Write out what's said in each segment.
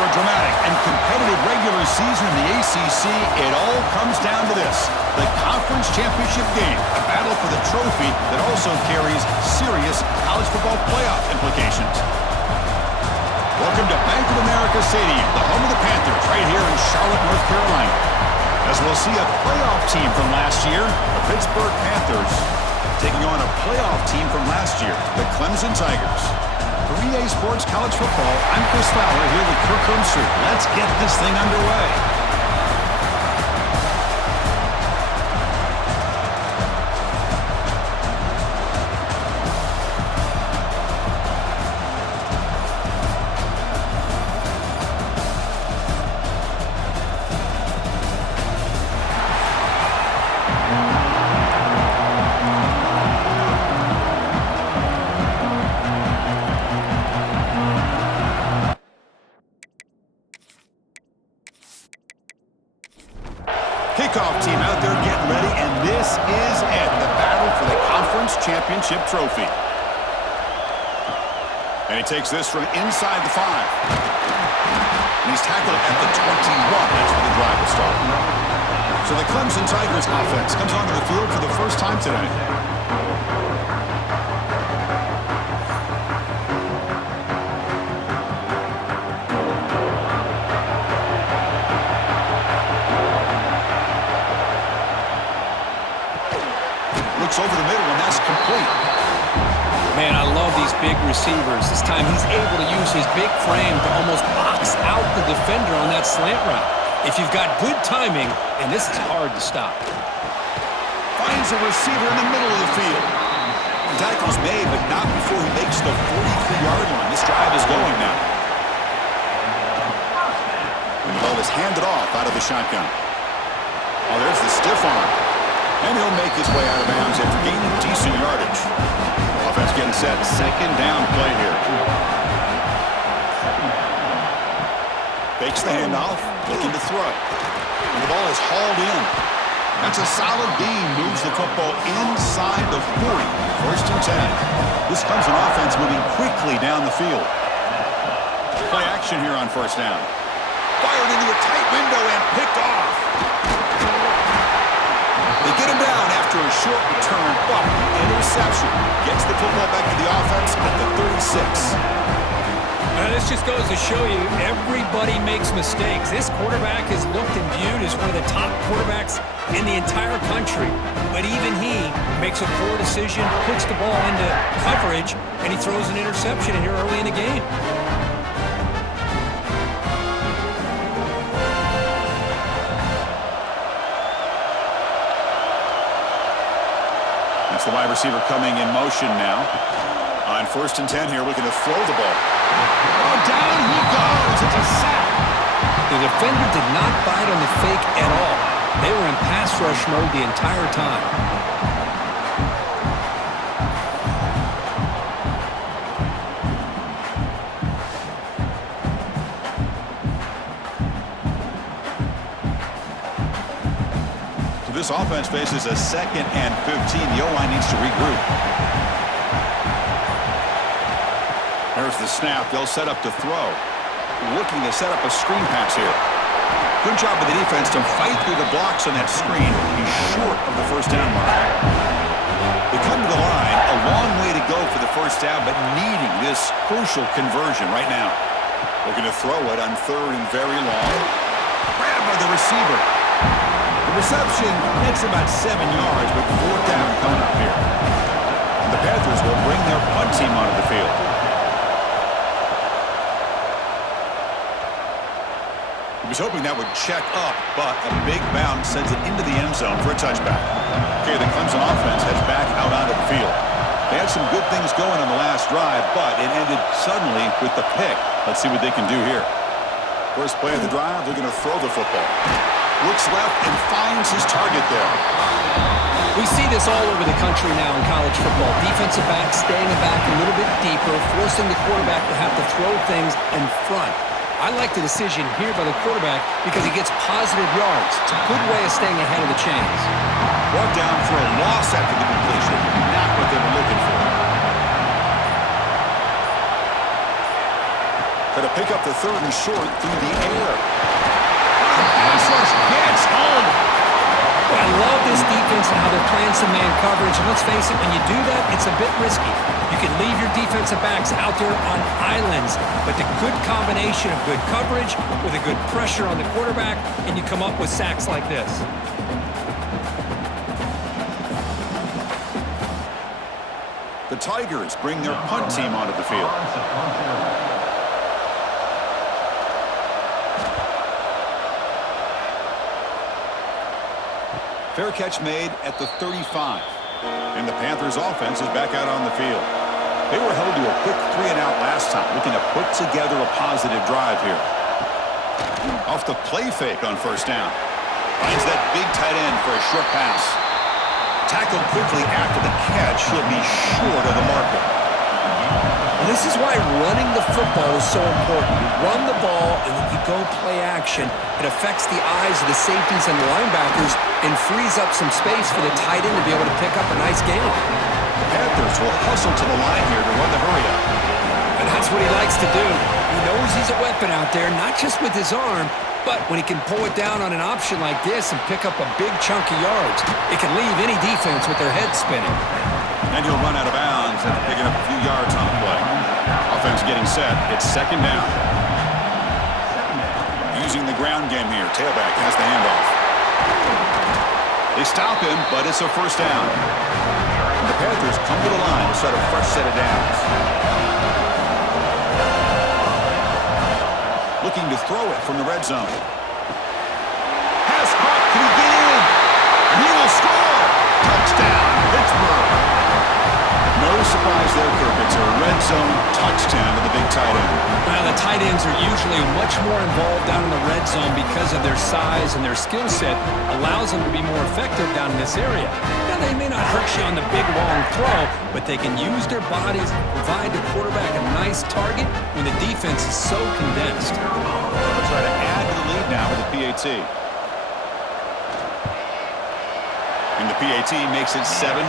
After a dramatic and competitive regular season in the ACC, it all comes down to this: the conference championship game, a battle for the trophy that also carries serious college football playoff implications. Welcome to Bank of America Stadium, the home of the Panthers, right here in Charlotte, North Carolina. As we'll see a playoff team from last year, the Pittsburgh Panthers, taking on a playoff team from last year, the Clemson Tigers. For EA Sports College Football, I'm Chris Fowler here with Kirk Hermstreet. Let's get this thing underway. Kickoff team out there getting ready, and this is it, the battle for the conference championship trophy. And he takes this from inside the 5. And he's tackled at the 21. That's where the drive will start. So the Clemson Tigers offense comes onto the field for the first time today. Over the middle, and that's complete. Man, I love these big receivers. This time he's able to use his big frame to almost box out the defender on that slant route. If you've got good timing, and this is hard to stop. Finds a receiver in the middle of the field. Tackle's made, but not before he makes the 43-yard line. This drive is going now. And the ball is handed off out of the shotgun. Oh, there's the stiff arm. And he'll make his way out of bounds after gaining decent yardage. Offense getting set. Second down play here. Fakes the handoff. Looking to throw. And the ball is hauled in. That's a solid beam. Moves the football inside the 40. First and 10. This Clemson offense moving quickly down the field. Play action here on first down. Fired into a tight window and picked off. They get him down after a short return, but interception gets the football back to the offense at the 36. This just goes to show you, everybody makes mistakes. This quarterback is looked and viewed as one of the top quarterbacks in the entire country. But even he makes a poor decision, puts the ball into coverage, and he throws an interception in here early in the game. That's the wide receiver coming in motion now. On first and 10 here, looking to throw the ball. Oh, down he goes. It's a sack. The defender did not bite on the fake at all. They were in pass rush mode the entire time. This offense faces a 2nd and 15. The O-line needs to regroup. There's the snap. They'll set up to throw. Looking to set up a screen pass here. Good job of the defense to fight through the blocks on that screen. He's short of the first down mark. They come to the line. A long way to go for the first down, but needing this crucial conversion right now. Looking to throw it on 3rd and very long. Grabbed by the receiver. The reception makes about 7 yards, but 4th down coming up here. And the Panthers will bring their punt team onto the field. He was hoping that would check up, but a big bounce sends it into the end zone for a touchback. Okay, the Clemson offense heads back out onto the field. They had some good things going on the last drive, but it ended suddenly with the pick. Let's see what they can do here. First play of the drive, they're going to throw the football. Looks left and finds his target there. We see this all over the country now in college football. Defensive backs staying back a little bit deeper, forcing the quarterback to have to throw things in front. I like the decision here by the quarterback because he gets positive yards. It's a good way of staying ahead of the chains. Brought down for a loss after the completion. Not what they were looking for. Going to pick up the 3rd and short through the air. Pass rush gets home. I love this defense and how they're playing some man coverage. And let's face it, when you do that, it's a bit risky. You can leave your defensive backs out there on islands, but the good combination of good coverage with a good pressure on the quarterback, and you come up with sacks like this. The Tigers bring their punt team onto the field. Fair catch made at the 35. And the Panthers offense is back out on the field. They were held to a quick 3-and-out last time, looking to put together a positive drive here. Off the play fake on 1st down. Finds that big tight end for a short pass. Tackled quickly after the catch. He'll be short of the marker. This is why running the football is so important. You run the ball and then you go play action. It affects the eyes of the safeties and the linebackers and frees up some space for the tight end to be able to pick up a nice gain. The Panthers will hustle to the line here to run the hurry-up. And that's what he likes to do. He knows he's a weapon out there, not just with his arm, but when he can pull it down on an option like this and pick up a big chunk of yards, it can leave any defense with their head spinning. And he'll run out of bounds after picking up a few yards on the play. Offense getting set. It's 2nd down. Using the ground game here. Tailback has the handoff. They stop him, but it's a 1st down. And the Panthers come to the line to start a fresh set of downs. Looking to throw it from the red zone. Pass caught. Can he get in? He will score. Touchdown, Pittsburgh. No surprise there, Kirk. It's a red zone touchdown to the big tight end. Well, the tight ends are usually much more involved down in the red zone because of their size and their skill set allows them to be more effective down in this area. Now, they may not hurt you on the big, long throw, but they can use their bodies to provide the quarterback a nice target when the defense is so condensed. They'll try to add to the lead now with the PAT. And the PAT makes it 7-0.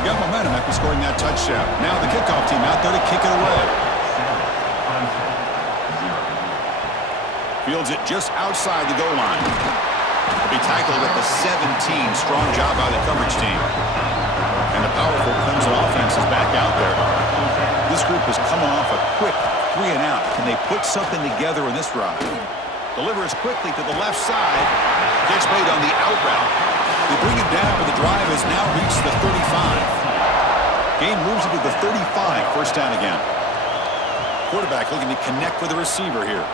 Got momentum after scoring that touchdown. Now the kickoff team out there to kick it away. Fields it just outside the goal line. He'll be tackled at the 17. Strong job by the coverage team. And the powerful Clemson offense is back out there. This group is coming off a quick 3-and-out. Can they put something together in this drive? Delivers quickly to the left side. Gets made on the out route. They bring him down, but the drive has now reached the 35. Game moves into the 35, 1st down again. Quarterback looking to connect with the receiver here.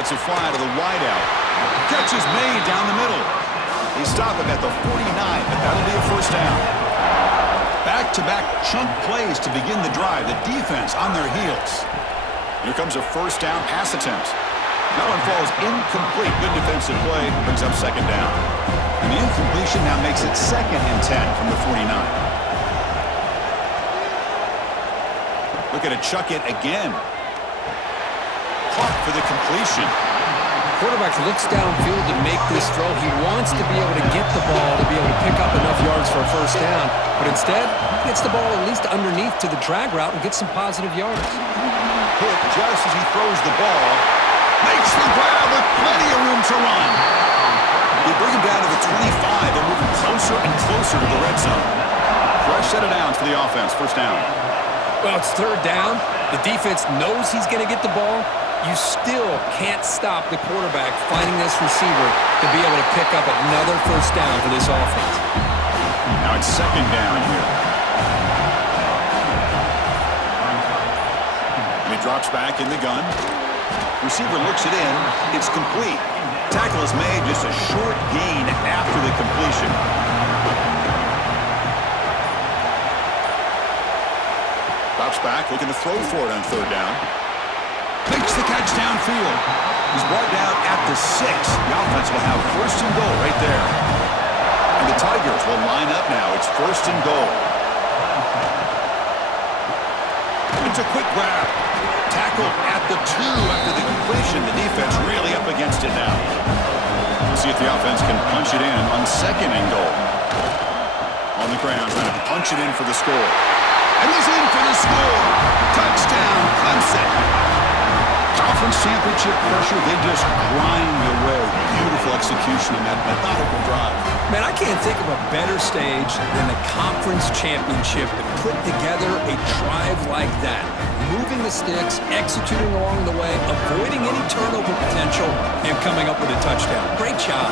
Lets it fly to the wide out. Catch is made down the middle. They stop him at the 49, but that'll be a 1st down. Back-to-back chunk plays to begin the drive. The defense on their heels. Here comes a 1st down pass attempt. That one falls incomplete. Good defensive play. Brings up 2nd down. And the incompletion now makes it 2nd and 10 from the 49. Look at it, chuck it again. Clock for the completion. Quarterback looks downfield to make this throw. He wants to be able to get the ball to be able to pick up enough yards for a 1st down. But instead, he gets the ball at least underneath to the drag route and gets some positive yards. Hit just as he throws the ball. Makes the grab with plenty of room to run. They bring him down to the 25 and moving closer and closer to the red zone. Fresh set of downs for the offense. 1st down. Well, it's 3rd down. The defense knows he's going to get the ball. You still can't stop the quarterback finding this receiver to be able to pick up another 1st down for this offense. Now it's 2nd down here. And he drops back in the gun. Receiver looks it in. It's complete. Tackle is made, just a short gain after the completion. Drops back, looking to throw for it on 3rd down. Makes the catch downfield. He's brought down at the 6. The offense will have 1st and goal right there. And the Tigers will line up now. It's 1st and goal. It's a quick grab. Tackled at the 2 after the completion. The defense really up against it now. We'll see if the offense can punch it in on 2nd and goal. On the ground, trying to punch it in for the score. And he's in for the score. Touchdown, Clemson. Conference championship pressure, they just grind away. Beautiful execution on that methodical drive. Man, I can't think of a better stage than the conference championship to put together a drive like that. Moving the sticks, executing along the way, avoiding any turnover potential, and coming up with a touchdown. Great job.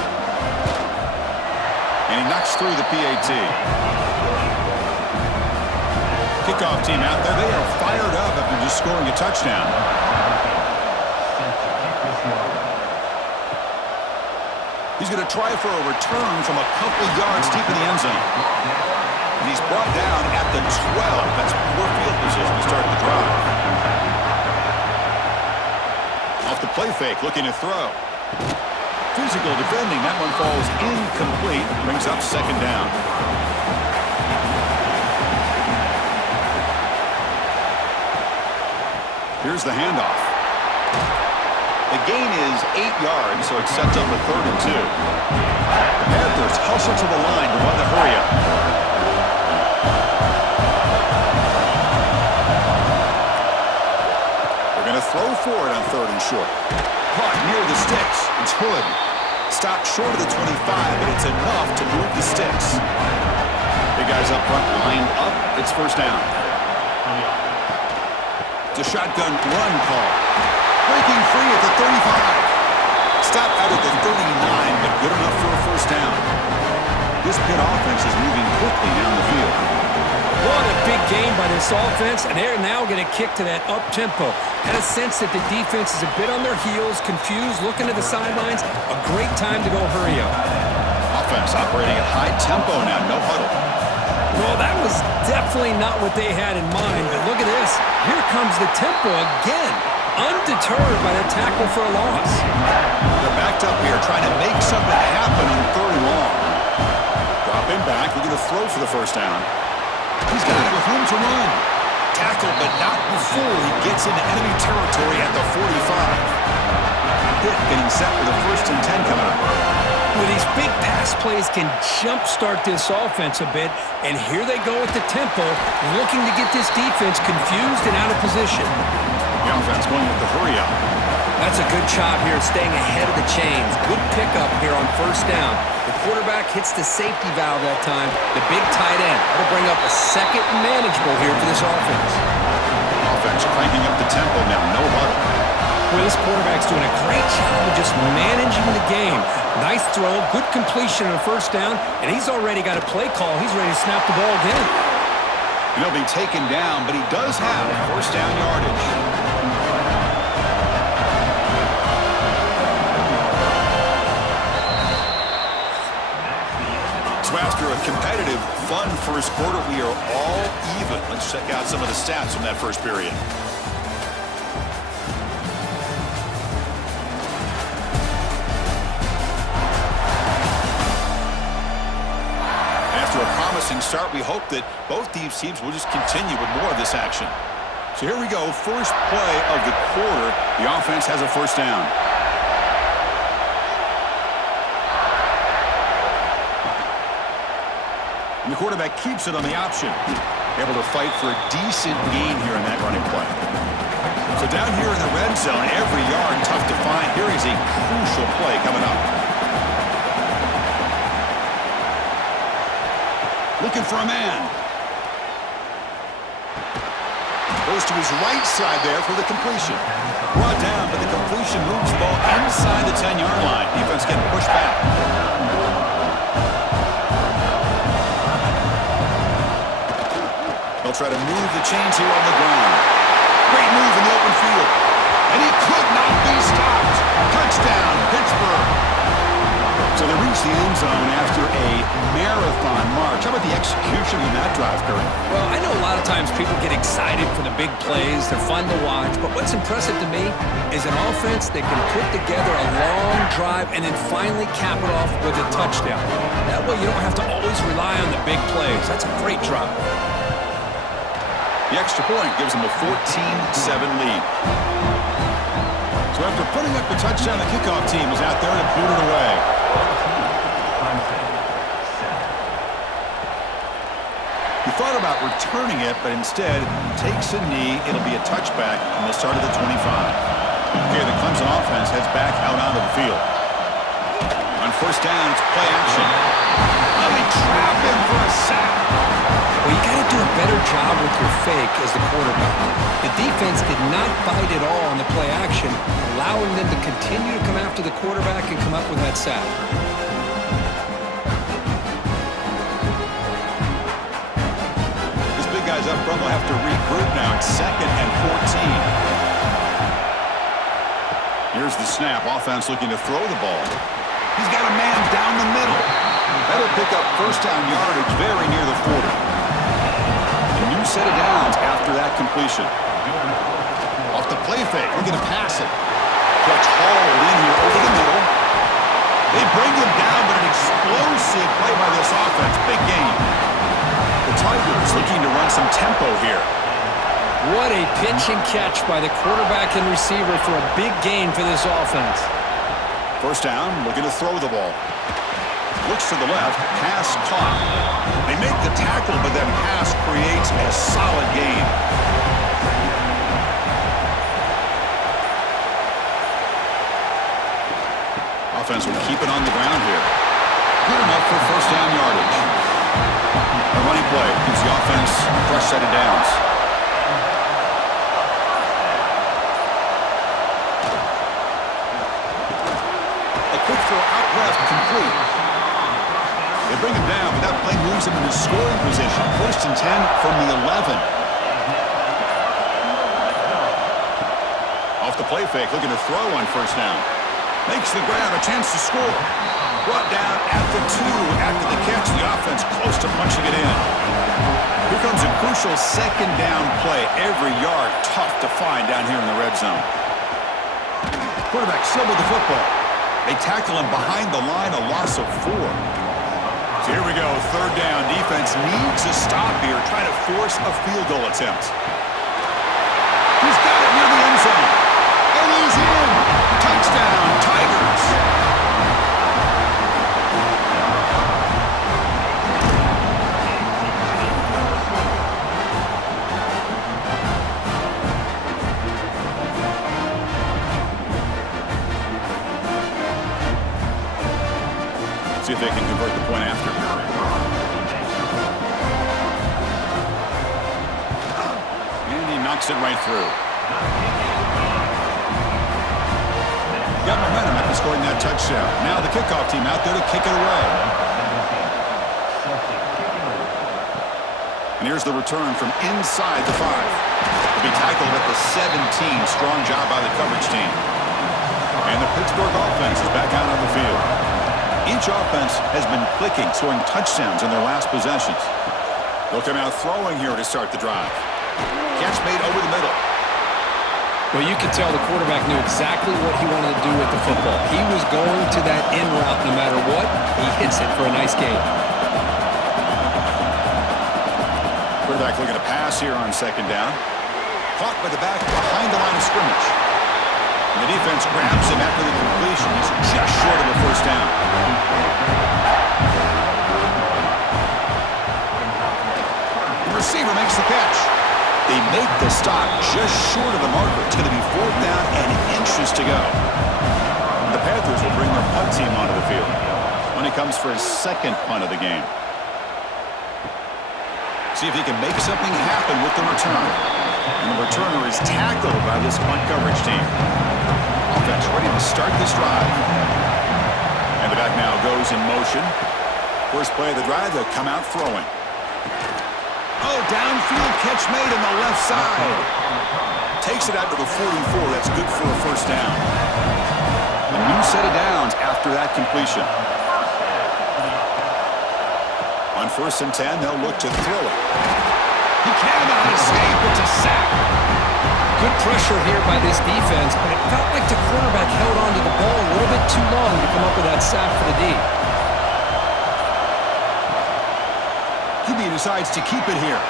And he knocks through the PAT. Kickoff team out there. They are fired up after just scoring a touchdown. He's going to try for a return from a couple yards deep in the end zone. And he's brought down at the 12. That's poor field position to start the drive. Off the play fake, looking to throw. Physical defending. That one falls incomplete. Brings up second down. Here's the handoff. The gain is 8 yards, so it sets up a 3rd and 2. The Panthers hustle to the line to run the hurry up. They're going to throw for it on 3rd and short. Caught near the sticks. It's Hood. Stopped short of the 25, but it's enough to move the sticks. Big guys up front lined up. It's first down. It's a shotgun run call. Breaking free at the 35. Stop out at the 39, but good enough for a first down. This Pitt offense is moving quickly down the field. What a big game by this offense, and they're now going to kick to that up-tempo. Had a sense that the defense is a bit on their heels, confused, looking to the sidelines. A great time to go hurry up. Offense operating at high tempo now, no huddle. Well, that was definitely not what they had in mind, but look at this. Here comes the tempo again. Undeterred by the tackle for a loss. They're backed up here trying to make something happen on 3rd and long. Drop him back. Looking to throw for the first down. He's got it with room to run. Tackle, but not before he gets into enemy territory at the 45. Pitt getting set with a 1st and 10 coming up. Well, these big pass plays can jumpstart this offense a bit, and here they go with the tempo, looking to get this defense confused and out of position. The offense going with the hurry up. That's a good job here, staying ahead of the chains. Good pickup here on first down. The quarterback hits the safety valve that time. The big tight end. That'll bring up a second manageable here for this offense. Offense cranking up the tempo now. No huddle. Well, this quarterback's doing a great job of just managing the game. Nice throw, good completion on a first down, and he's already got a play call. He's ready to snap the ball again. And he'll be taken down, but he does have first down yardage. So after a competitive, fun first quarter, we are all even. Let's check out some of the stats from that first period. After a promising start, we hope that both these teams will just continue with more of this action. So here we go, first play of the quarter. The offense has a first down. And the quarterback keeps it on the option. Able to fight for a decent gain here in that running play. So down here in the red zone, every yard tough to find. Here is a crucial play coming up. Looking for a man. Goes to his right side there for the completion. Brought down, but the completion moves the ball inside the 10-yard line. Defense getting pushed back. They'll try to move the chains here on the ground. Great move in the open field. And he could not be stopped. Touchdown, Pittsburgh. So they reach the end zone after a marathon march. How about the execution in that drive, Curry? Well, I know a lot of times people get excited for the big plays. They're fun to watch. But what's impressive to me is an offense that can put together a long drive and then finally cap it off with a touchdown. That way you don't have to always rely on the big plays. That's a great drive. The extra point gives them a 14-7 lead. So after putting up the touchdown, the kickoff team is out there to boot it away. He thought thought about returning it, but instead takes a knee. It'll be a touchback on the start of the 25. Okay, the Clemson offense heads back out onto the field. On first down, it's play action. Oh, they trap him for a sack. Well, you got to do a better job with your fake as the quarterback. The defense did not bite at all on the play action, allowing them to continue to come after the quarterback and come up with that sack. This big guy's up front will have to regroup now. It's 2nd and 14. Here's the snap. Offense looking to throw the ball. He's got a man down the middle. That'll pick up first down yardage very near the 40. A new set of downs after that completion. Off the play fake, looking to pass it. Catch hauled in here over the middle. They bring him down, but an explosive play by this offense. Big game. The Tigers looking to run some tempo here. What a pitch and catch by the quarterback and receiver for a big gain for this offense. First down, looking to throw the ball. Looks to the left, pass caught. They make the tackle, but then pass creates a solid gain. Offense will keep it on the ground here. Good enough for first down yardage. A running play gives the offense a fresh set of downs. Quick throw out left, complete. They bring him down, but that play moves him into scoring position. First and 10 from the 11. Off the play fake, looking to throw on first down. Makes the grab, a chance to score. Brought down at the 2 after the catch. The offense close to punching it in. Here comes a crucial second down play. Every yard tough to find down here in the red zone. Quarterback still with the football. They tackle him behind the line, a loss of 4. So here we go, third down. Defense needs a stop here, trying to force a field goal attempt. He's got it near the end zone. And he's in. Touchdown, Tigers. See if they can convert the point after. And he knocks it right through. Got momentum after scoring that touchdown. Now the kickoff team out there to kick it away. And here's the return from inside the 5. To be tackled at the 17. Strong job by the coverage team. And the Pittsburgh offense is back out on the field. Each offense has been clicking, scoring touchdowns in their last possessions. They'll come out throwing here to start the drive. Catch made over the middle. Well, you could tell the quarterback knew exactly what he wanted to do with the football. He was going to that in route no matter what. He hits it for a nice gain. Quarterback looking to pass here on second down. Caught by the back behind the line of scrimmage. The defense grabs him after the completion. He's just short of a first down. The receiver makes the catch. They make the stop just short of the marker. It's going to be fourth down and inches to go. The Panthers will bring their punt team onto the field when he comes for his second punt of the game. See if he can make something happen with the return. And the returner is tackled by this punt coverage team. Offense ready to start this drive. And the back now goes in motion. First play of the drive, they'll come out throwing. Oh, downfield catch made on the left side. Takes it out to the 44. That's good for a first down. A new set of downs after that completion. On first and 10, they'll look to throw it. He cannot escape. It's a sack. Good pressure here by this defense, but it felt like the quarterback held on to the ball a little bit too long to come up with that sack for the D. QB decides to keep it here.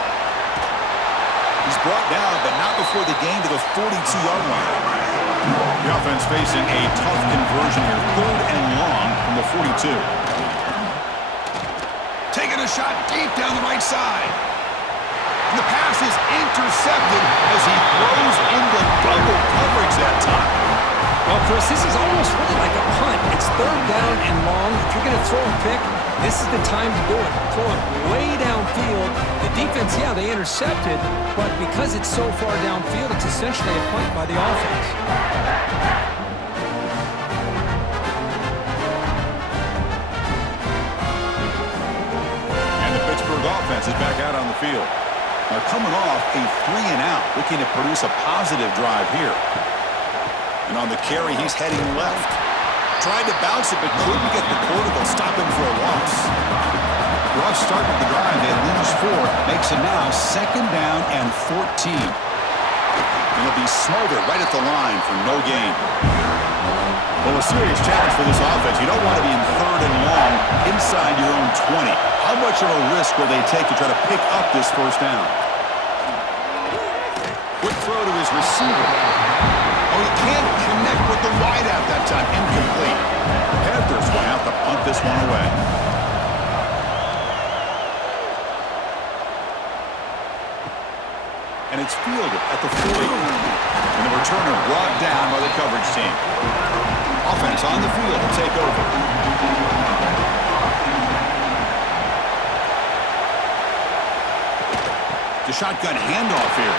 He's brought down, but not before the gain to the 42-yard line. The offense facing a tough conversion here. Third and long from the 42. Taking a shot deep down the right side. And the pass is intercepted as he throws into double coverage that time. Well, Chris, this is almost really like a punt. It's third down and long. If you're going to throw a pick, this is the time to do it. Throw it way downfield. The defense, yeah, they intercepted, but because it's so far downfield, it's essentially a punt by the offense. And the Pittsburgh offense is back out on the field. Now coming off a 3-and-out, looking to produce a positive drive here. And on the carry, he's heading left. Tried to bounce it, but couldn't get the quarter. They'll stop him for a loss. Rough start to the drive. They lose 4. Makes it now 2nd down and 14. And he'll be smothered right at the line for no gain. Well, a serious challenge for this offense. You don't want to be in 3rd and long inside your own 20. How much of a risk will they take to try to pick up this 1st down? Quick throw to his receiver. Oh, he can't connect with the wideout that time. Incomplete. The Panthers will have to punt this one away. And it's fielded at the 40. And the returner brought down by the coverage team. Offense on the field to take over. The shotgun handoff here.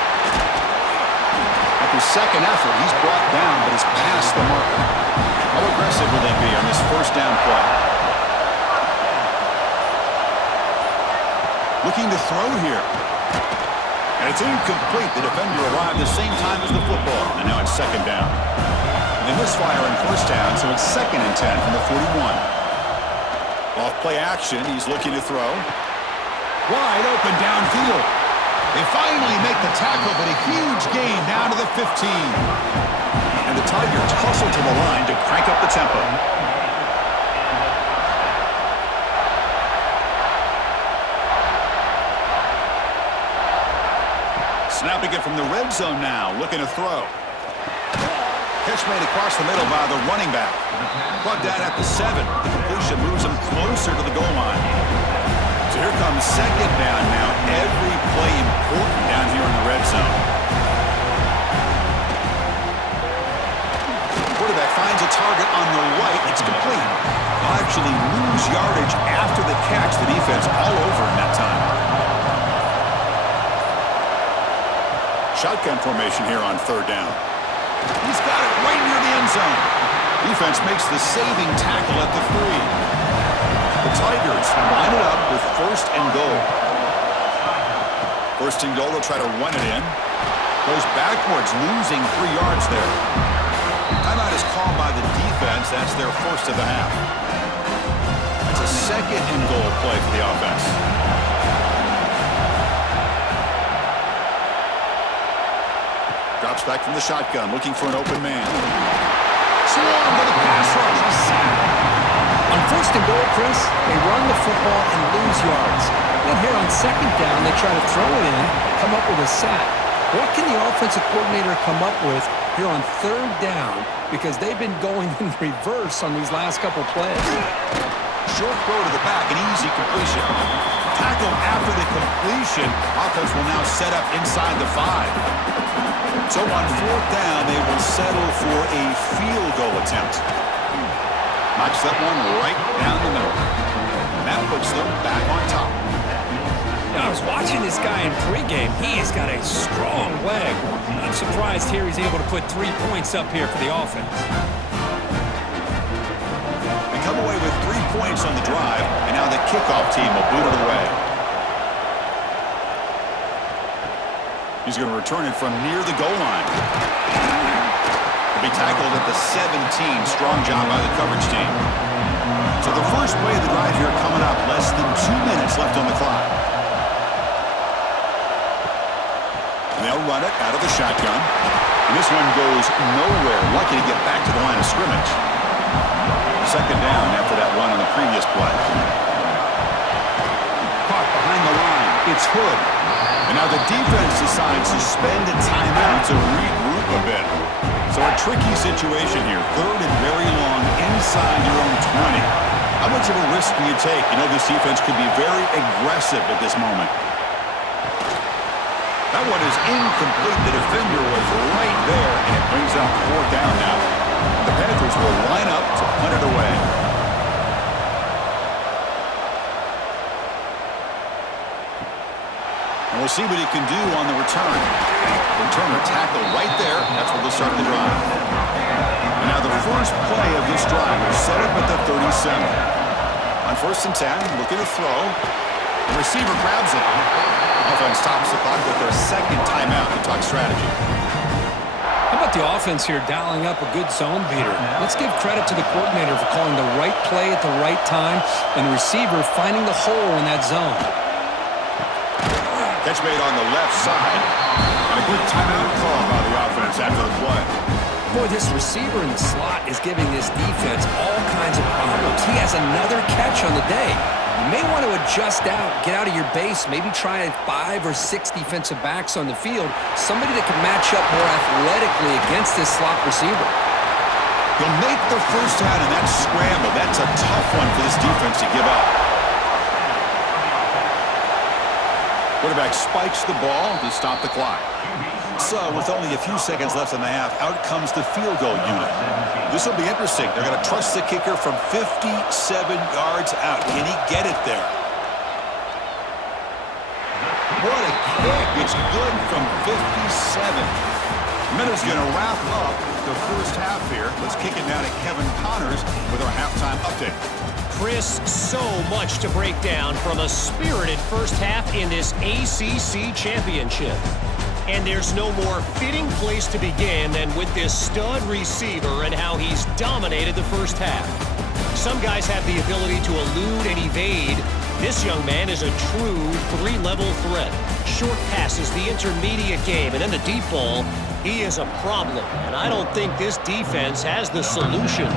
After 2nd effort, he's brought down, but he's past the marker. How aggressive will they be on this 1st down play? Looking to throw here. And it's incomplete. The defender arrived the same time as the football. And now it's 2nd down. And they misfire in 1st down, so it's 2nd and 10 from the 41. Off play action, he's looking to throw. Wide open downfield. They finally make the tackle, but a huge gain down to the 15. And the Tigers hustle to the line to crank up the tempo. Snapping it from the red zone now, looking to throw. Catch made across the middle by the running back. Brought down at the 7. The completion moves him closer to the goal line. So here comes 2nd down now. Every play important down here in the red zone. Quarterback finds a target on the right. It's complete. They'll actually lose yardage after the catch. The defense all over in that time. Shotgun formation here on 3rd down. He's got it right near the end zone. Defense makes the saving tackle at the 3. The Tigers line it up with 1st and goal. 1st and goal, they'll try to run it in. Goes backwards, losing 3 yards there. Timeout is called by the defense. That's their 1st of the half. That's a 2nd and goal play for the offense. Drops back from the shotgun, looking for an open man. Swarmed by the pass rush. A sack. On 1st and goal, Chris, they run the football and lose yards. Then here on 2nd down, they try to throw it in, come up with a sack. What can the offensive coordinator come up with here on 3rd down? Because they've been going in reverse on these last couple plays. Short throw to the back, an easy completion. Tackle after the completion. Offense will now set up inside the 5. So on 4th down, they will settle for a field goal attempt. Knocks that one right down the middle. And that puts them back on top. I was watching this guy in pregame. He's got a strong leg. Not surprised here he's able to put 3 points up here for the offense. They come away with 3 points on the drive, and now the kickoff team will boot it away. He's going to return it from near the goal line. He'll be tackled at the 17. Strong job by the coverage team. So the first play of the drive here coming up. Less than 2 minutes left on the clock. And they'll run it out of the shotgun. And this one goes nowhere. Lucky to get back to the line of scrimmage. 2nd down after that run on the previous play. Caught behind the line. It's Hood. And now the defense decides to spend a timeout to regroup a bit. So a tricky situation here. 3rd and very long inside your own 20. How much of a risk do you take? You know this defense could be very aggressive at this moment. That one is incomplete. The defender was right there, and it brings up 4th down now. The Panthers will line up to punt it away. And we'll see what he can do on the return. Returner tackle right there. That's where they'll start the drive. And now the first play of this drive is set up at the 37. On 1st and 10, looking to throw. The receiver grabs it. Offense stops the clock with their 2nd timeout to talk strategy. How about the offense here dialing up a good zone beater? Let's give credit to the coordinator for calling the right play at the right time and the receiver finding the hole in that zone. Catch made on the left side. And a good timeout call by the offense after the play. Boy, this receiver in the slot is giving this defense all kinds of problems. He has another catch on the day. You may want to adjust out, get out of your base, maybe try 5 or 6 defensive backs on the field, somebody that can match up more athletically against this slot receiver. He'll make the first down in that scramble. That's a tough one for this defense to give up. Quarterback spikes the ball to stop the clock. So, with only a few seconds left in the half, out comes the field goal unit. This will be interesting. They're going to trust the kicker from 57 yards out. Can he get it there? What a kick. It's good from 57. Miller's going to wrap up the first half here. Let's kick it down to Kevin Connors with our halftime update. Chris, so much to break down from a spirited first half in this ACC championship. And there's no more fitting place to begin than with this stud receiver and how he's dominated the first half. Some guys have the ability to elude and evade. This young man is a true 3-level threat. Short passes, the intermediate game, and then the deep ball. He is a problem, and I don't think this defense has the solution.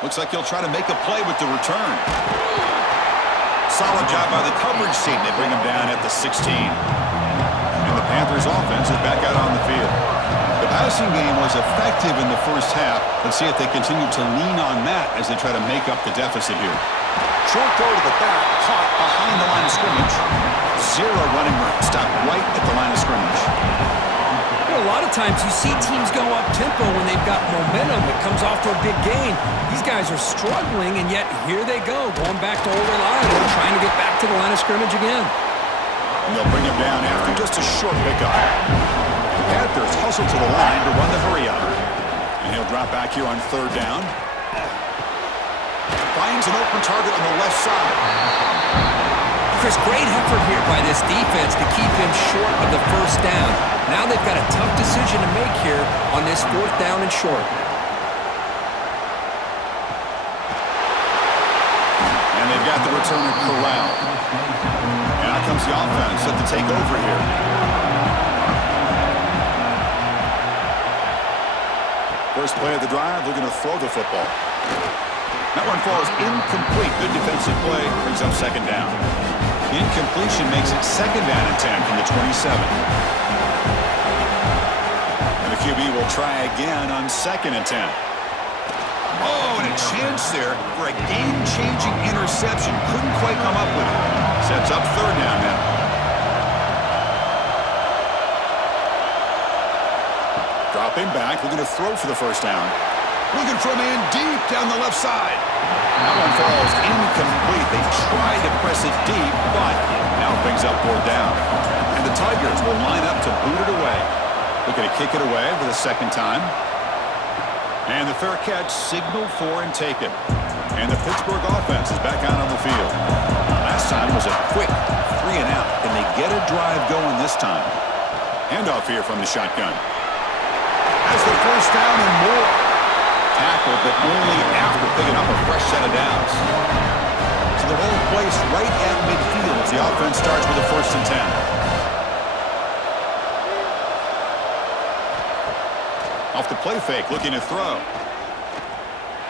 Looks like he'll try to make a play with the return. Solid job by the coverage team. They bring him down at the 16. And the Panthers offense is back out on the field. The passing game was effective in the first half. Let's see if they continue to lean on that as they try to make up the deficit here. Short throw to the back, caught behind the line of scrimmage. 0 running room, stopped right at the line of scrimmage. A lot of times you see teams go up-tempo when they've got momentum that comes off to a big gain. These guys are struggling, and yet here they go, going back to old line and trying to get back to the line of scrimmage again. And they'll bring him down after just a short pickup. The Panthers hustle to the line to run the hurry-up. And he'll drop back here on 3rd down. Finds an open target on the left side. Chris, great effort here by this defense to keep him short of the first down. Now they've got a tough decision to make here on this 4th down and short. And they've got the returner corralled. And out comes the offense set to take over here. First play of the drive, looking to throw the football. That one falls incomplete. Good defensive play, brings up 2nd down. Incompletion makes it 2nd down and 10 from the 27. And the QB will try again on 2nd and 10. Oh, and a chance there for a game-changing interception. Couldn't quite come up with it. Sets up 3rd down now. Dropping back, looking to throw for the first down. Looking for a man deep down the left side. That one falls incomplete. They tried to press it deep, but now it brings up 4th down. And the Tigers will line up to boot it away. Looking to kick it away for the 2nd time. And the fair catch signaled for and taken. And the Pittsburgh offense is back out on the field. Last time was a quick 3 and out. Can they get a drive going this time? Handoff here from the shotgun. Has the first down and more. Tackle, but only after picking up a fresh set of downs. So the ball placed right at midfield as the offense starts with a 1st and 10. Off the play fake, looking to throw.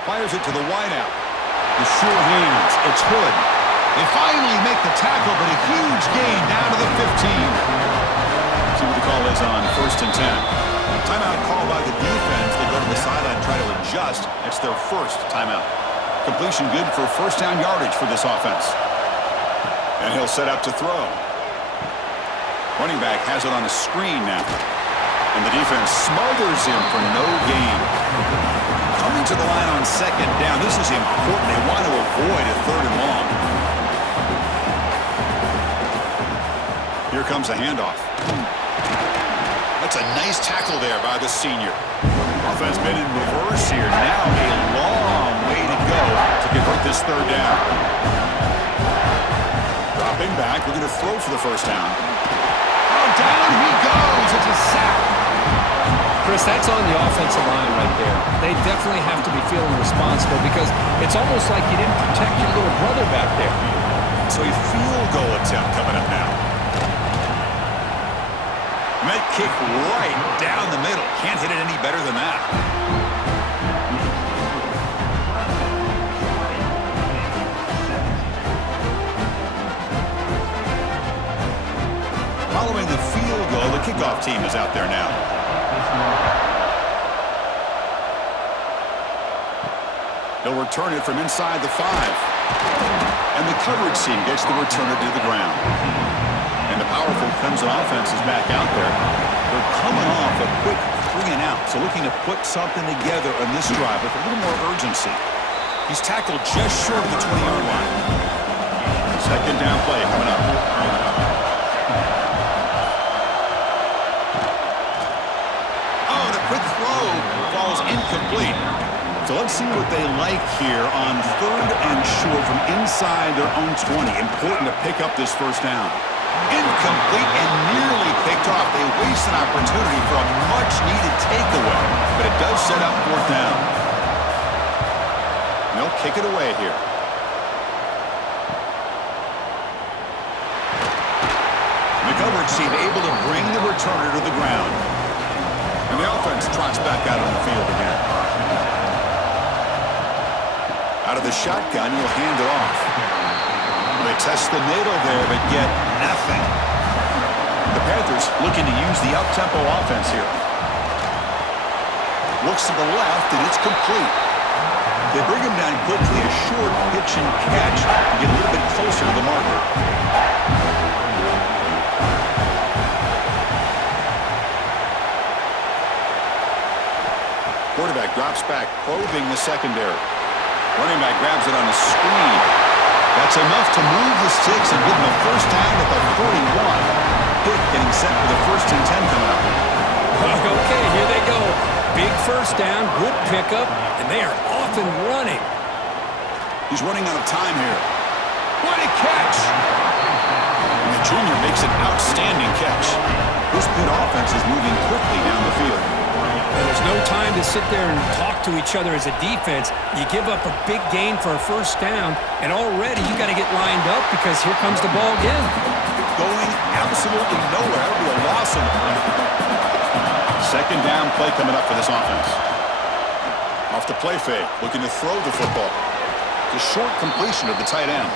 Fires it to the wideout. The sure hands, it's Hood. They finally make the tackle, but a huge gain down to the 15. See what the call is on 1st and 10. Timeout call by the defense. They go to the sideline, try to adjust. It's their first timeout. Completion good for first down yardage for this offense. And he'll set up to throw. Running back has it on a screen now. And the defense smothers him for no gain. Coming to the line on second down. This is important. They want to avoid a third and long. Here comes a handoff. That's a nice tackle there by the senior. Offense been in reverse here. Now a long way to go to convert this third down. Dropping back, looking to throw for the first down. Oh, down he goes. It's a sack. Chris, that's on the offensive line right there. They definitely have to be feeling responsible because it's almost like you didn't protect your little brother back there. So a field goal attempt coming up now. Met kick right down the middle. Can't hit it any better than that. Following the field goal, the kickoff team is out there now. They'll return it from inside the 5. And the coverage team gets the returner to the ground. And the powerful Clemson offense is back out there. They're coming off a quick 3 and out. So looking to put something together on this drive with a little more urgency. He's tackled just short of the 20-yard line. Second down play coming up. Oh, the quick throw falls incomplete. So let's see what they like here on third and short from inside their own 20. Important to pick up this first down. Incomplete and nearly picked off. They waste an opportunity for a much-needed takeaway, but it does set up fourth down. And they'll kick it away here. The coverage team able to bring the returner to the ground. And the offense trots back out on the field again. Out of the shotgun, he'll hand it off. They test the middle there, but get nothing. The Panthers looking to use the up-tempo offense here. Looks to the left, and it's complete. They bring him down quickly, a short pitch and catch to get a little bit closer to the marker. Quarterback drops back, probing the secondary. Running back grabs it on a screen. That's enough to move the sticks and give them a first down at the 41. Pitt getting set for the 1st and 10 coming up. Okay, here they go. Big first down, good pickup, and they are off and running. He's running out of time here. What a catch! And the junior makes an outstanding catch. This Pitt offense is moving quickly down the field. And there's no time to sit there and talk to each other as a defense. You give up a big gain for a first down, and already you got to get lined up because here comes the ball again. Going absolutely nowhere. It'll be a loss of the play. Second down play coming up for this offense. Off the play fake, looking to throw the football. The short completion of the tight end.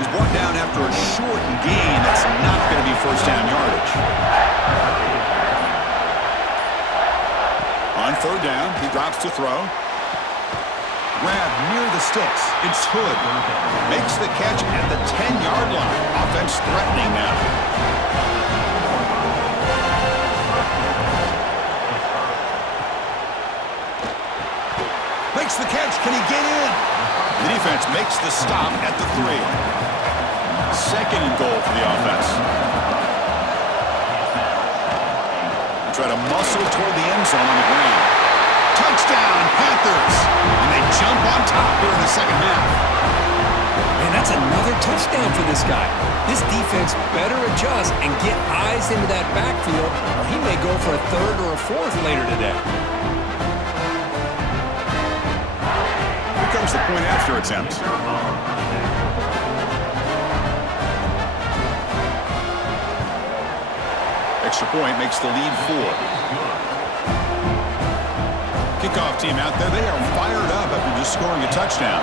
He's brought down after a short gain that's not going to be first down yardage. On third down, he drops to throw. Grab near the sticks. It's Hood. Makes the catch at the 10-yard line. Offense threatening now. Makes the catch. Can he get in? The defense makes the stop at the 3. Second and goal for the offense. Try to muscle toward the end zone on the ground. Touchdown, Panthers! And they jump on top here in the second half. Man, that's another touchdown for this guy. This defense better adjust and get eyes into that backfield, or he may go for a 3rd or a 4th later today. Here comes the point after attempt. Extra point makes the lead 4. Kickoff team out there, they are fired up after just scoring a touchdown.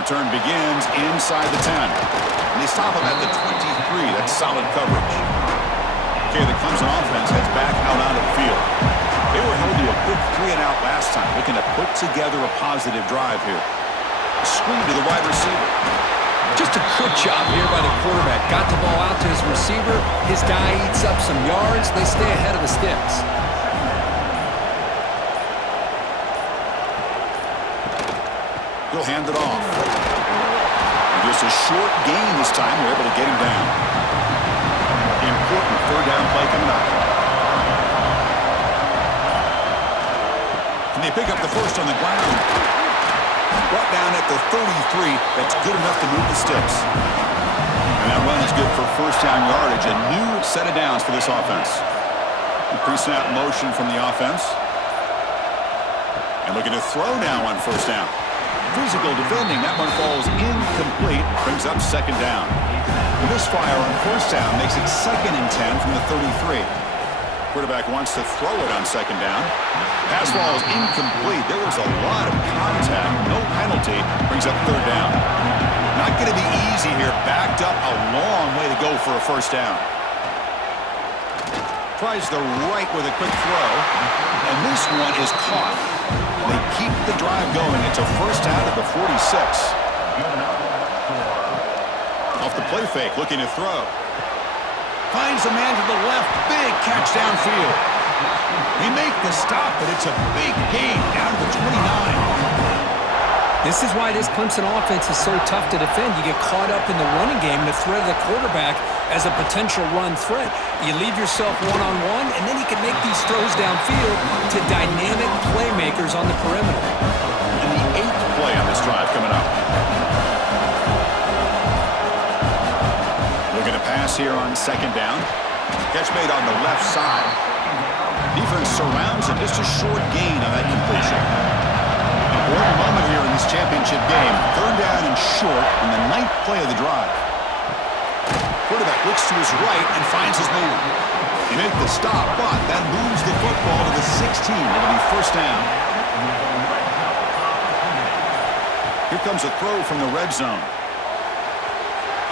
Return begins inside the 10. And they stop him at the 23. That's solid coverage. Okay, the Clemson offense heads back out onto the field. They were held to a quick 3-and-out last time, looking to put together a positive drive here. Screen to the wide receiver. Just a quick job here by the quarterback. Got the ball out to his receiver. His guy eats up some yards. They stay ahead of the sticks. He'll hand it off. And just a short gain this time. We're able to get him down. Important third down play coming up. Can they pick up the first on the ground? Brought down at the 33. That's good enough to move the sticks. And that run is good for first down yardage. A new set of downs for this offense. The pre-snap motion from the offense. And looking to throw now on first down. Physical defending. That one falls incomplete. Brings up second down. The misfire on first down makes it 2nd and 10 from the 33. Quarterback wants to throw it on second down. Pass ball is incomplete. There was a lot of contact. No penalty. Brings up third down. Not going to be easy here. Backed up a long way to go for a first down. Tries the right with a quick throw. And this one is caught. They keep the drive going. It's a first down at the 46. Off the play fake, looking to throw. Finds a man to the left. Big catch downfield. They make the stop, but it's a big gain down to the 29. This is why this Clemson offense is so tough to defend. You get caught up in the running game, the threat of the quarterback as a potential run threat. You leave yourself one-on-one, and then you can make these throws downfield to dynamic playmakers on the perimeter. And the 8th play on this drive coming up. Looking to pass here on second down. Catch made on the left side. Defense surrounds him. Just a short gain on that completion. Important moment here in this championship game. Third down and short in the 9th play of the drive. Quarterback looks to his right and finds his man. He made the stop, but that moves the football to the 16. It'll be first down. Here comes a throw from the red zone.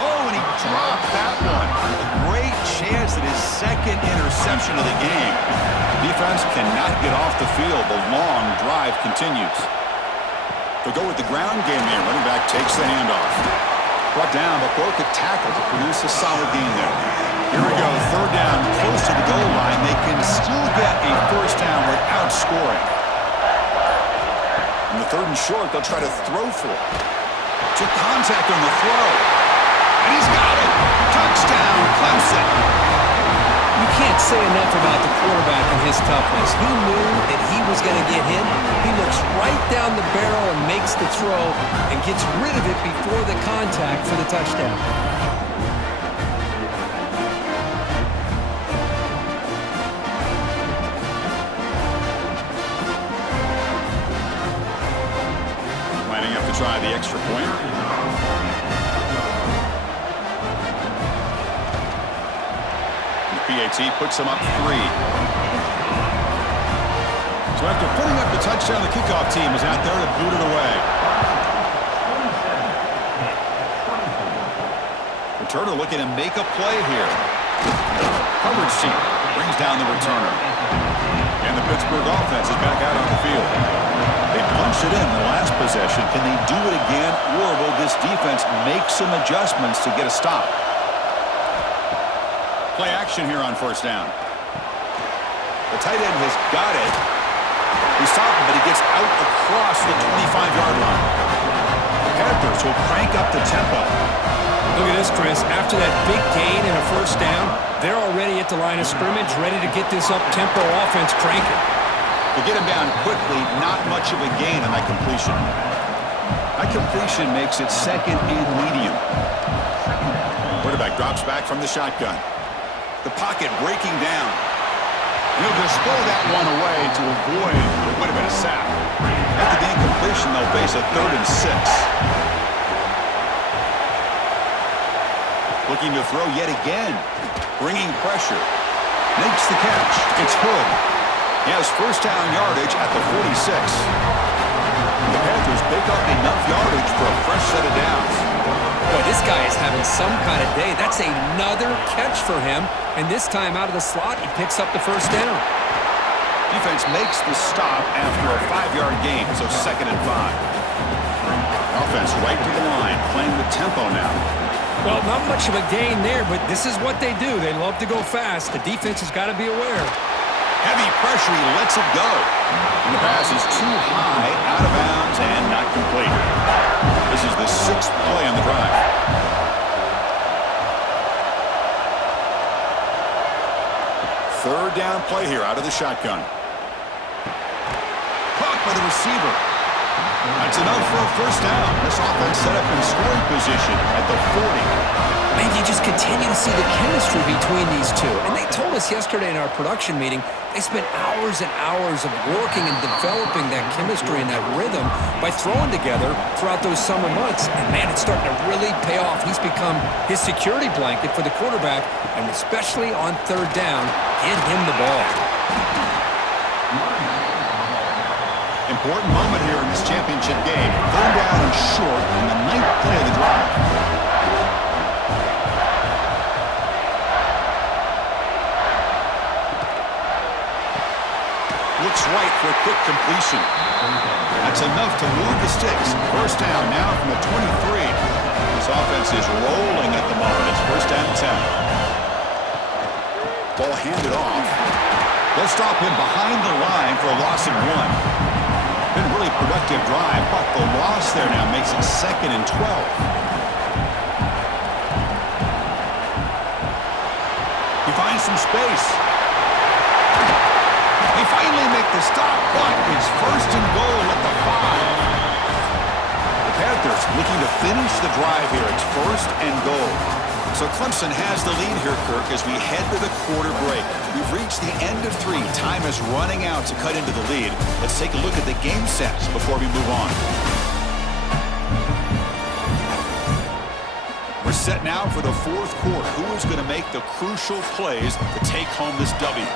Oh, and he dropped that one. A great chance at his 2nd interception of the game. Defense cannot get off the field. The long drive continues. They'll go with the ground game there. Running back takes the handoff. Brought down, but broke a tackle to produce a solid gain there. Here we go, third down, close to the goal line. They can still get a first down without scoring. In the 3rd and short, they'll try to throw for it. Took contact on the throw. And he's got it. Touchdown, Clemson. You can't say enough about the quarterback and his toughness. He knew that he was going to get hit. He looks right down the barrel and makes the throw and gets rid of it before the contact for the touchdown. Lining up to try the extra point. PAT puts him up 3. So after putting up the touchdown, the kickoff team is out there to boot it away. Returner looking to make a play here. Coverage team brings down the returner. And the Pittsburgh offense is back out on the field. They punched it in the last possession. Can they do it again, or will this defense make some adjustments to get a stop? Play action here on first down. The tight end has got it. He's stopping, but he gets out across the 25-yard line. The Panthers will crank up the tempo. Look at this, Chris. After that big gain and a first down, they're already at the line of scrimmage, ready to get this up-tempo offense cranking. To get him down quickly, not much of a gain on that completion. That completion makes it 2nd and medium. Quarterback drops back from the shotgun. The pocket breaking down. He'll just throw that one away to avoid what would have been a sack. After the incompletion, they'll face a 3rd and 6. Looking to throw yet again. Bringing pressure. Makes the catch. It's Hood. He has first down yardage at the 46. The Panthers pick up enough yardage for a fresh set of downs. Boy, this guy is having some kind of day. That's another catch for him. And this time out of the slot, he picks up the first down. Defense makes the stop after a 5-yard gain, so 2nd and 5. Offense right to the line, playing with tempo now. Well, not much of a gain there, but this is what they do. They love to go fast. The defense has got to be aware. Heavy pressure, he lets it go. And the pass is too high, out of bounds, and not complete. This is the 6th play on the drive. Third down play here out of the shotgun. Caught by the receiver. That's enough for a first down. This offense set up in scoring position at the 40. Man, you just continue to see the chemistry between these two. And they told us yesterday in our production meeting, they spent hours and hours of working and developing that chemistry and that rhythm by throwing together throughout those summer months. And, man, it's starting to really pay off. He's become his security blanket for the quarterback, and especially on third down, get him the ball. Important moment here in this championship game. Third down and short on the 9th play of the drive. Looks right for a quick completion. That's enough to move the sticks. First down now from the 23. This offense is rolling at the moment. It's first down and 10. Ball handed off. They'll stop him behind the line for a loss of 1. Been a really productive drive, but the loss there now makes it 2nd and 12. He finds some space. They finally make the stop, but it's 1st and goal at the 5. The Panthers looking to finish the drive here. It's 1st and goal. So Clemson has the lead here, Kirk, as we head to the quarter break. We've reached the end of 3. Time is running out to cut into the lead. Let's take a look at the game sets before we move on. We're set now for the 4th quarter. Who is going to make the crucial plays to take home this W?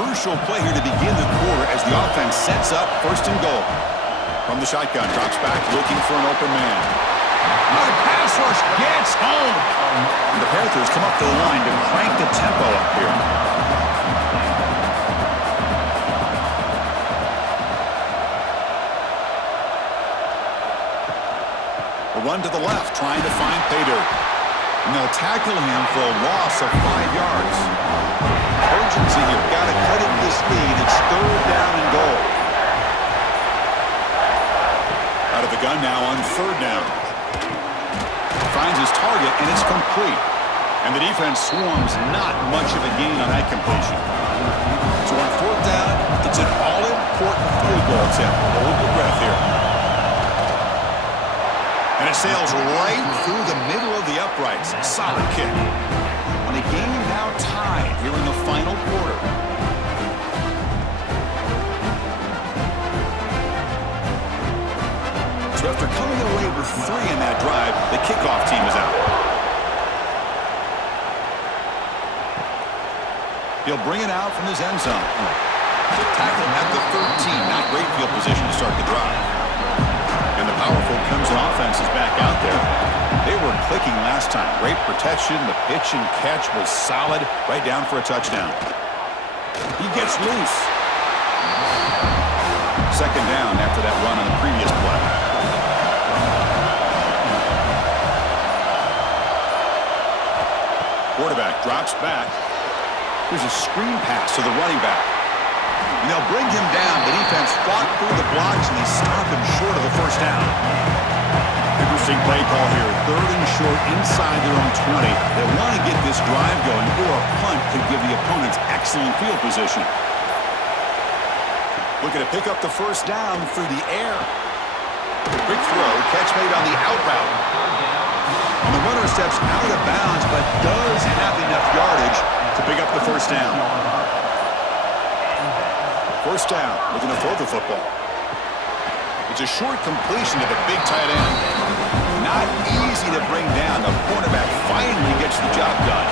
Crucial play here to begin the quarter as the offense sets up 1st and goal. From the shotgun, drops back looking for an open man. The pass rush gets home. And the Panthers come up to the line to crank the tempo up here. A run to the left, trying to find pay dirt. And they'll tackle him for a loss of 5 yards. Urgency here. Got to cut into this lead. It's 3rd down and goal. Out of the gun now on 3rd down. Finds his target, and it's complete. And the defense swarms, not much of a gain on that completion. So on 4th down, it's an all-important field goal attempt. Hold your breath here. And it sails right through the middle of the uprights. Solid kick. And the game now tied here in the final quarter. So after coming away with 3 in that drive, the kickoff team is out. He'll bring it out from his end zone. Tackle at the 13. Not great field position to start the drive. And the powerful Clemson offense is back out there. They were clicking last time. Great protection. The pitch and catch was solid. Right down for a touchdown. He gets loose. 2nd down after that run on the previous play. Quarterback drops back. Here's a screen pass to the running back. And they'll bring him down. The defense fought through the blocks, and they stop him short of the first down. Interesting play call here. 3rd and short inside their own 20. They want to get this drive going, or a punt could give the opponents excellent field position. Looking to pick up the first down through the air. Quick throw, catch made on the out route. And the runner steps out of bounds, but does have enough yardage to pick up the first down. First down, looking to throw the football. It's a short completion to the big tight end. Not easy to bring down. The quarterback finally gets the job done.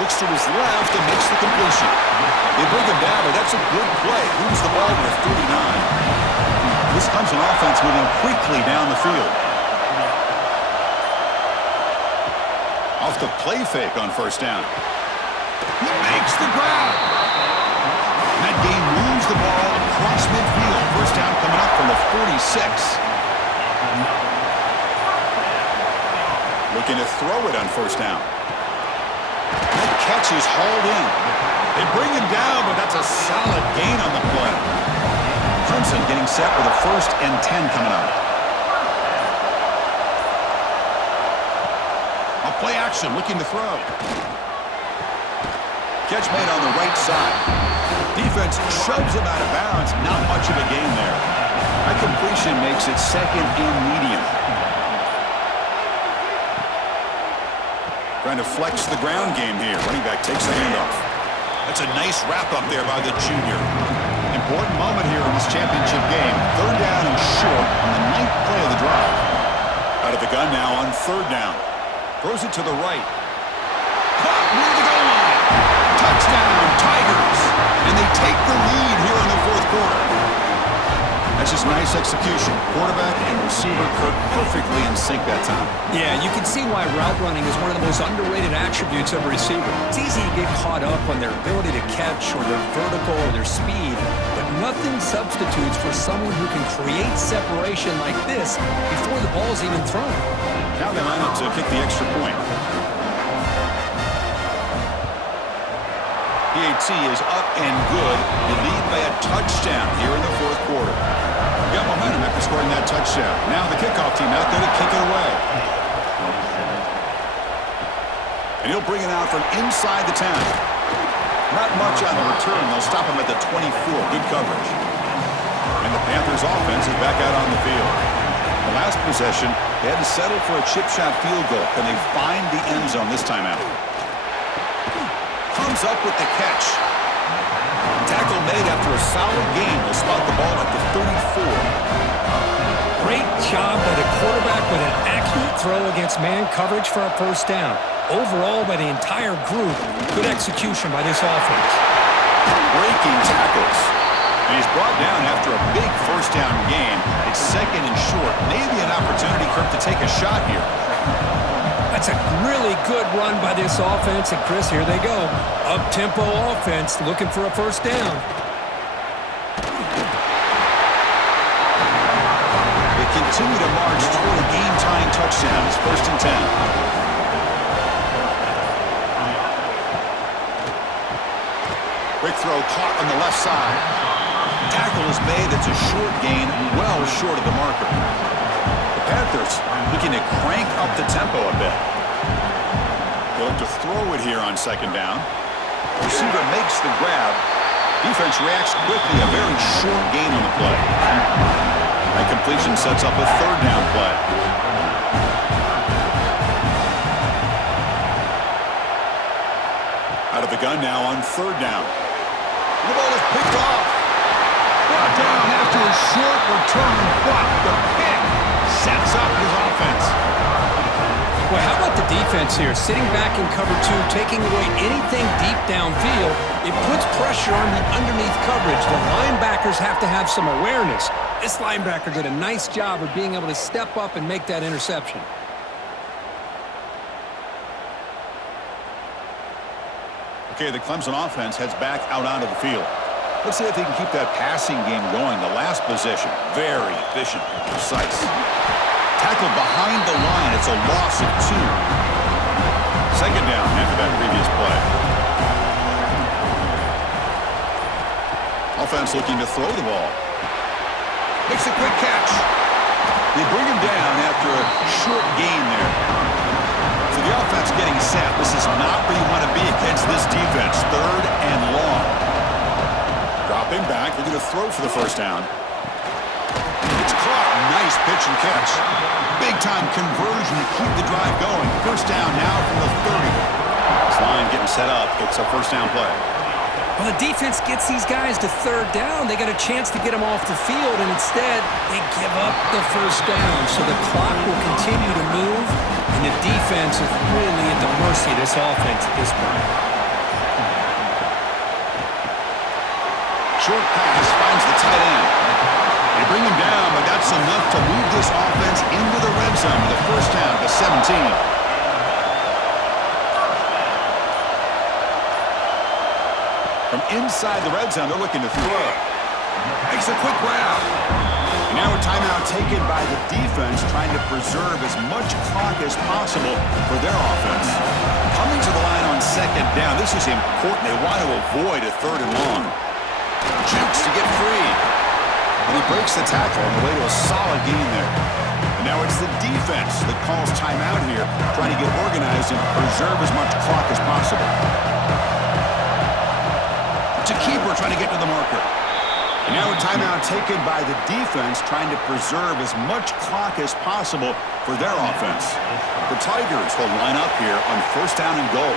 Looks to his left and makes the completion. They bring him down, but that's a good play. Moves the ball to the 39. This Clemson offense moving quickly down the field. Off the play fake on first down. He makes the grab. And that game moves the ball across midfield. First down coming up from the 46. Looking to throw it on first down. That catch is hauled in. They bring him down, but that's a solid gain on the play. Clemson getting set with a 1st and 10 coming up. A play action, looking to throw. Catch made on the right side. Defense shoves him out of bounds. Not much of a gain there. That completion makes it 2nd and medium. Trying to flex the ground game here. Running back takes the handoff. That's a nice wrap-up there by the junior. Important moment here in this championship game. 3rd down and short on the 9th play of the drive. Out of the gun now on 3rd down. Throws it to the right. Caught near the goal line. Touchdown, Tigers. And they take the lead here in the 4th quarter. That's just nice execution. Quarterback and receiver Kirk perfectly in sync that time. Yeah, you can see why route running is one of the most underrated attributes of a receiver. It's easy to get caught up on their ability to catch or their vertical or their speed, but nothing substitutes for someone who can create separation like this before the ball's even thrown. Now they line up to kick the extra point. PAT is up and good. You lead by a touchdown here in the 4th quarter. You got momentum after scoring that touchdown. Now the kickoff team out there to kick it away. And he'll bring it out from inside the 10. Not much on the return. They'll stop him at the 24. Good coverage. And the Panthers offense is back out on the field. The last possession, they had to settle for a chip shot field goal. Can they find the end zone this time out? Comes up with the catch. Tackle made after a solid gain. They'll spot the ball at the 34. Great job by the quarterback with an accurate throw against man coverage for a 1st down. Overall, by the entire group, good execution by this offense. Breaking tackles. And he's brought down after a big 1st down gain. It's 2nd and short. Maybe an opportunity, Kirk, to take a shot here. That's a really good run by this offense. And, Chris, here they go. Up-tempo offense looking for a 1st down. They continue to march toward a game-tying touchdown. It's 1st and 10. Quick throw caught on the left side. Tackle is made. It's a short gain, well short of the marker. The Panthers looking to crank up the tempo a bit. They'll have to throw it here on 2nd down. Receiver makes the grab. Defense reacts quickly. A very short gain on the play. That completion sets up a 3rd down play. Out of the gun now on 3rd down. The ball is picked off. Brought down after a short return, but the pick sets up his offense. Well, how about the defense here? Sitting back in cover 2, taking away anything deep downfield. It puts pressure on the underneath coverage. The linebackers have to have some awareness. This linebacker did a nice job of being able to step up and make that interception. Okay, the Clemson offense heads back out onto the field. Let's see if they can keep that passing game going. The last possession, very efficient, precise. Tackled behind the line. It's a loss of 2. 2nd down after that previous play. Offense looking to throw the ball. Makes a quick catch. They bring him down after a short gain there. So the offense getting set. This is not where you want to be against this defense. 3rd and long. Dropping back, looking to throw for the 1st down. It's caught. Nice pitch and catch. Big-time conversion to keep the drive going. 1st down now from the 30. This line getting set up. It's a 1st down play. Well, the defense gets these guys to 3rd down. They got a chance to get them off the field, and instead they give up the 1st down. So the clock will continue to move, and the defense is really at the mercy of this offense at this point. Short pass finds the tight end. They bring him down, but that's enough to move this offense into the red zone with a 1st down to 17. inside the red zone. They're looking to throw. Makes a quick grab. And now a timeout taken by the defense, trying to preserve as much clock as possible for their offense. Coming to the line on second down. This is important. They want to avoid a third and long. Jukes to get free. And he breaks the tackle on the way to a solid gain there. And now it's the defense that calls timeout here, trying to get organized and preserve as much clock as possible. It's a keeper trying to get to the marker. And now a timeout taken by the defense, trying to preserve as much clock as possible for their offense. The Tigers will line up here on first down and goal.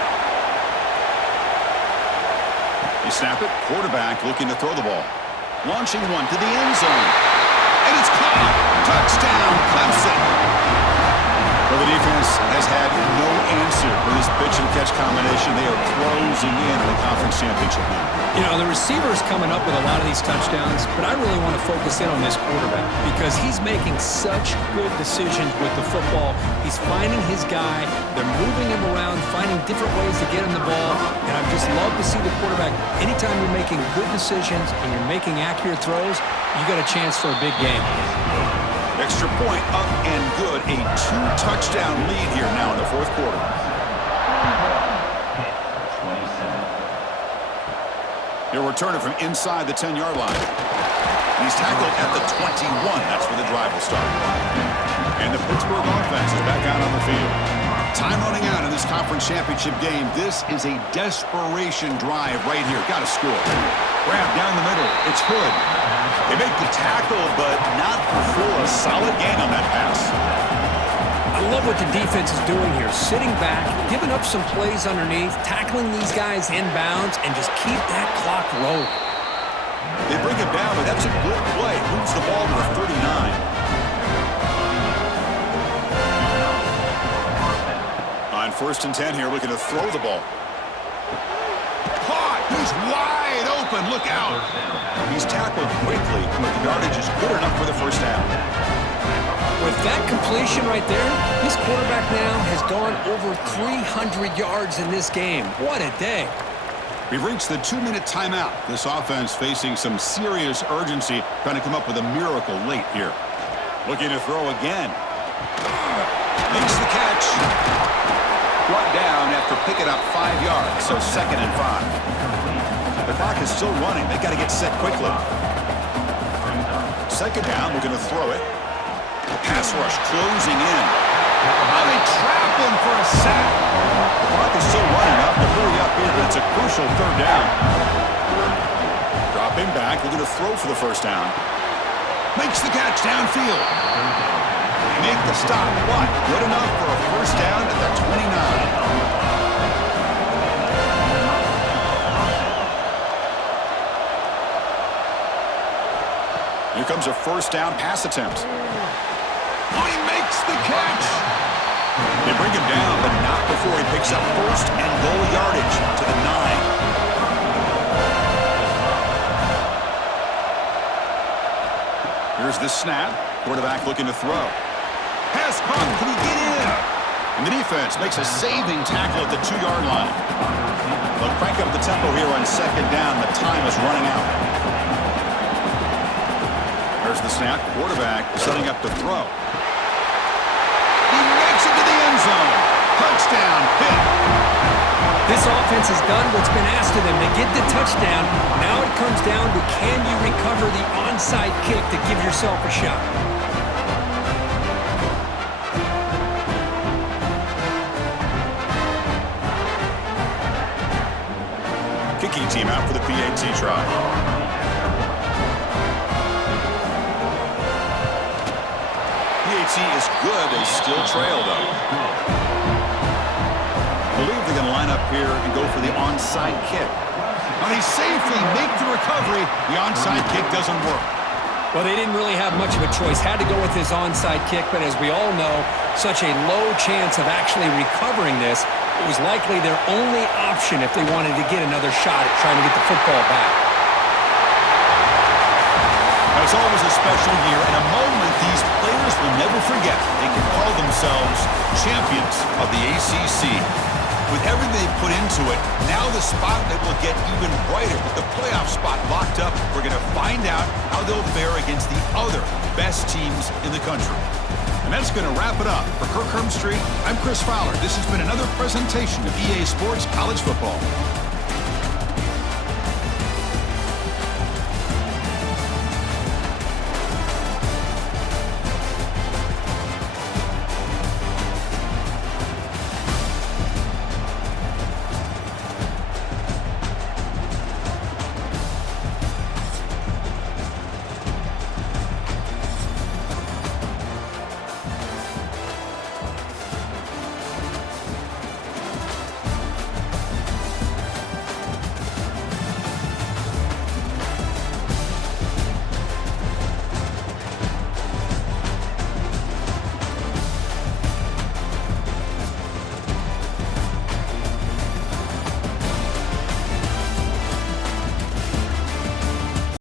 They snap it. Quarterback looking to throw the ball. Launching one to the end zone. And it's caught. Touchdown, Clemson. Well, the defense has had no answer for this pitch-and-catch combination. They are closing in on the conference championship now. You know, the receiver's coming up with a lot of these touchdowns, but I really want to focus in on this quarterback because he's making such good decisions with the football. He's finding his guy. They're moving him around, finding different ways to get him the ball, and I just love to see the quarterback. Anytime you're making good decisions and you're making accurate throws, you got a chance for a big game. Extra point up and good. A 2-touchdown lead here now in the fourth quarter. He'll return it from inside the 10-yard line. And he's tackled at the 21. That's where the drive will start. And the Pittsburgh offense is back out on the field. Time running out in this conference championship game. This is a desperation drive right here. Got to score. Grab down the middle. It's Hood. They make the tackle, but not before a solid gain on that pass. I love what the defense is doing here. Sitting back, giving up some plays underneath, tackling these guys inbounds, and just keep that clock rolling. They bring it down, but that's a good play. Moves the ball to the 39. On first and 10 here, looking to throw the ball. Caught! He's wide open. Look out! He's tackled quickly, but the yardage is good enough for the first down. With that completion right there, this quarterback now has gone over 300 yards in this game. What a day. We've reached the 2-minute timeout. This offense facing some serious urgency, trying to come up with a miracle late here. Looking to throw again. Makes the catch. Brought down after picking up 5 yards, so second and 5. The clock is still running. They got to get set quickly. Second down, we're going to throw it. Pass rush closing in. Oh, they trap him for a sack. The clock is still running up to hurry up here, but it's a crucial third down. Drop him back. We're going to throw for the first down. Makes the catch downfield. They make the stop. What? Good enough for a first down at the 29. Here comes a first down pass attempt. Oh, he makes the catch. They bring him down, but not before he picks up first and goal yardage to the 9. Here's the snap. Quarterback looking to throw. Pass caught. Can he get in? And the defense makes a saving tackle at the 2-yard line. They'll crank up the tempo here on second down. The time is running out. There's the snap. Quarterback setting up to throw. He makes it to the end zone. Touchdown, Pitt. This offense has done what's been asked of them. They get the touchdown. Now it comes down to can you recover the onside kick to give yourself a shot. Kicking team out for the PAT try. PAT is good. They still trail, though. I believe they're going to line up here and go for the onside kick. But they safely make the recovery. The onside kick doesn't work. Well, they didn't really have much of a choice. Had to go with his onside kick, but as we all know, such a low chance of actually recovering this. It was likely their only option if they wanted to get another shot at trying to get the football back. Now, it's always a special year and a moment these players will never forget. They can call themselves champions of the ACC. With everything they put into it, now the spotlight will get even brighter. With the playoff spot locked up, we're going to find out how they'll fare against the other best teams in the country. And that's going to wrap it up. For Kirk Street, I'm Chris Fowler. This has been another presentation of EA Sports College Football.